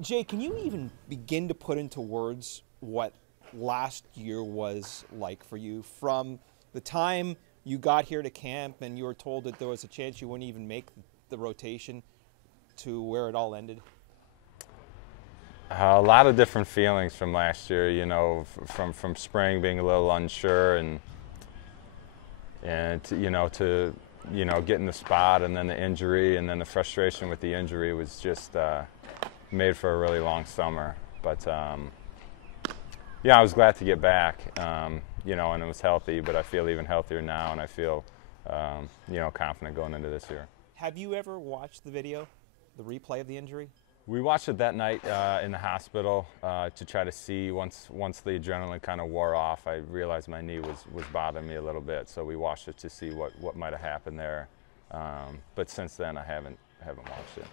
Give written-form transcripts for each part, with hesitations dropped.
Jay, can you even begin to put into words what last year was like for you, from the time you got here to camp and you were told that there was a chance you wouldn't even make the rotation to where it all ended? A lot of different feelings from last year, from spring being a little unsure and to getting the spot, and then the injury, and then the frustration with the injury was just made for a really long summer. But yeah, I was glad to get back, and it was healthy, but I feel even healthier now, and I feel confident going into this year. Have you ever watched the video, the replay of the injury? We watched it that night in the hospital to try to see, once the adrenaline kind of wore off, I realized my knee was bothering me a little bit, so we watched it to see what might have happened there. But since then, I haven't watched it.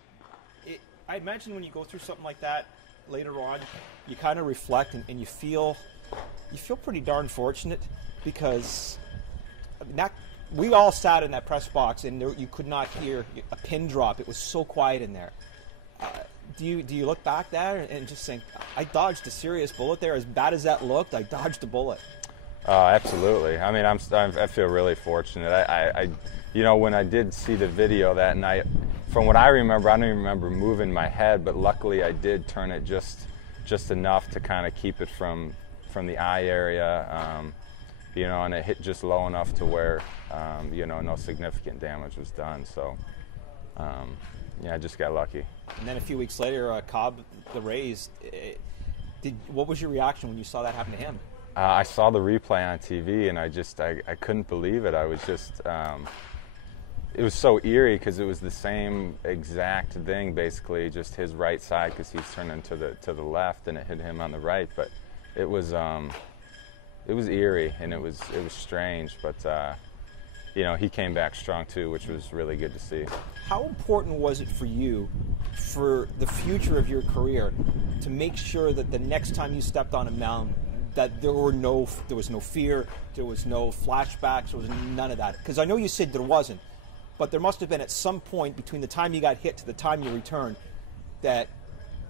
I imagine when you go through something like that later on, you kind of reflect and you feel pretty darn fortunate, because we all sat in that press box and you could not hear a pin drop. It was so quiet in there. Do you look back there and just think, I dodged a serious bullet there? As bad as that looked, I dodged a bullet. Absolutely. I mean, I feel really fortunate. When I did see the video that night, from what I remember, I don't even remember moving my head, but luckily I did turn it just enough to kind of keep it from the eye area, and it hit just low enough to where, no significant damage was done. So, yeah, I just got lucky. And then a few weeks later, Cobb, the Rays, what was your reaction when you saw that happen to him? I saw the replay on TV, and I couldn't believe it. I was just, it was so eerie, because it was the same exact thing, basically, just his right side, because he's turning to the left, and it hit him on the right. But it was eerie, and it was strange, but he came back strong too, which was really good to see. How important was it for you, for the future of your career, to make sure that the next time you stepped on a mound, that there was no fear, there was no flashbacks, there was none of that? Because I know you said there wasn't, but there must have been at some point between the time you got hit to the time you returned that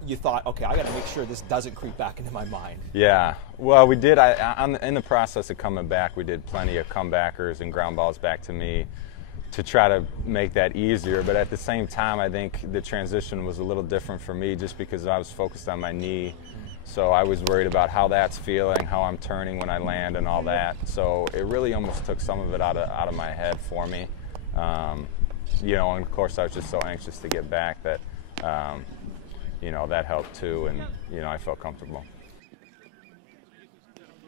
you thought, okay, I got to make sure this doesn't creep back into my mind. Yeah, well, we did. In the process of coming back, we did plenty of comebackers and ground balls back to me to try to make that easier. But at the same time, I think the transition was a little different for me, just because I was focused on my knee. So I was worried about how that's feeling, how I'm turning when I land, and all that. So it really almost took some of it out of my head for me. And of course, I was just so anxious to get back that. That helped too, and I felt comfortable.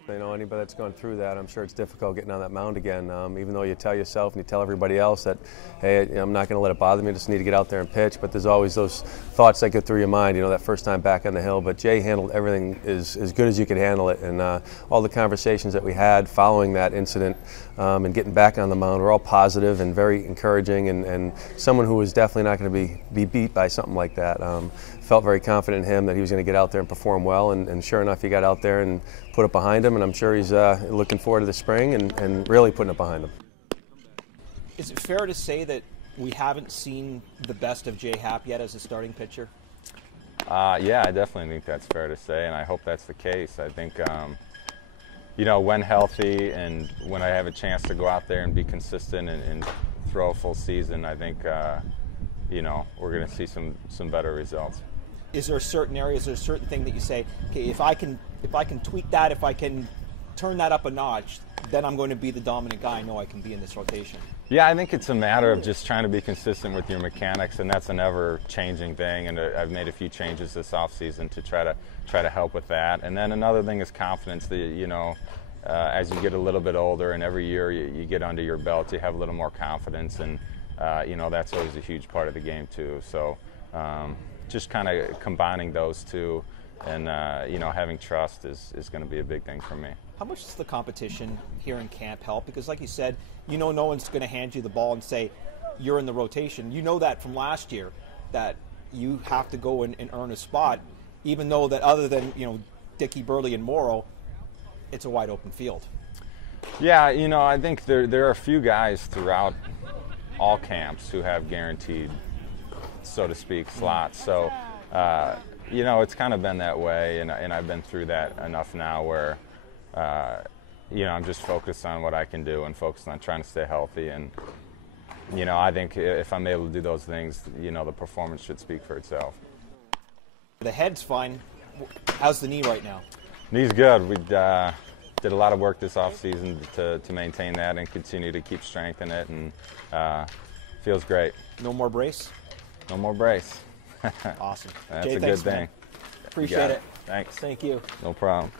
Anybody that's gone through that, I'm sure it's difficult getting on that mound again, even though you tell yourself and you tell everybody else that, hey, I'm not going to let it bother me, I just need to get out there and pitch. But there's always those thoughts that go through your mind, that first time back on the hill. But Jay handled everything as good as you could handle it, and all the conversations that we had following that incident and getting back on the mound were all positive and very encouraging, and someone who was definitely not going to be beat by something like that. Felt very confident in him that he was going to get out there and perform well, and sure enough, he got out there and put it behind him, and I'm sure he's looking forward to the spring and really putting it behind him. Is it fair to say that we haven't seen the best of Jay Happ yet as a starting pitcher? Yeah, I definitely think that's fair to say, and I hope that's the case. I think, when healthy and when I have a chance to go out there and be consistent and throw a full season, I think, we're going to see some better results. Is there a certain area, is there a certain thing that you say, okay, if I can tweak that, if I can turn that up a notch, then I'm going to be the dominant guy I know I can be in this rotation? Yeah, I think it's a matter of just trying to be consistent with your mechanics, and that's an ever-changing thing, and I've made a few changes this offseason to try to help with that. And then another thing is confidence. As you get a little bit older and every year you get under your belt, you have a little more confidence, and that's always a huge part of the game too. So just kind of combining those two and having trust is going to be a big thing for me. How much does the competition here in camp help? Because like you said, no one's going to hand you the ball and say you're in the rotation. You know that from last year, that you have to go and earn a spot, even though that other than Dickey, Burley, and Morrow, it's a wide open field. Yeah, I think there are a few guys throughout all camps who have guaranteed, so to speak, slots. So you know, it's kind of been that way, and I've been through that enough now where, you know, I'm just focused on what I can do and focused on trying to stay healthy. And, you know, I think if I'm able to do those things, you know, the performance should speak for itself. The head's fine. How's the knee right now? Knee's good. We did a lot of work this offseason to maintain that and continue to keep strength in it, and feels great. No more brace? No more brace. Awesome. That's Jay, a thanks, good thing. man. Appreciate it. Thanks. Thank you. No problem.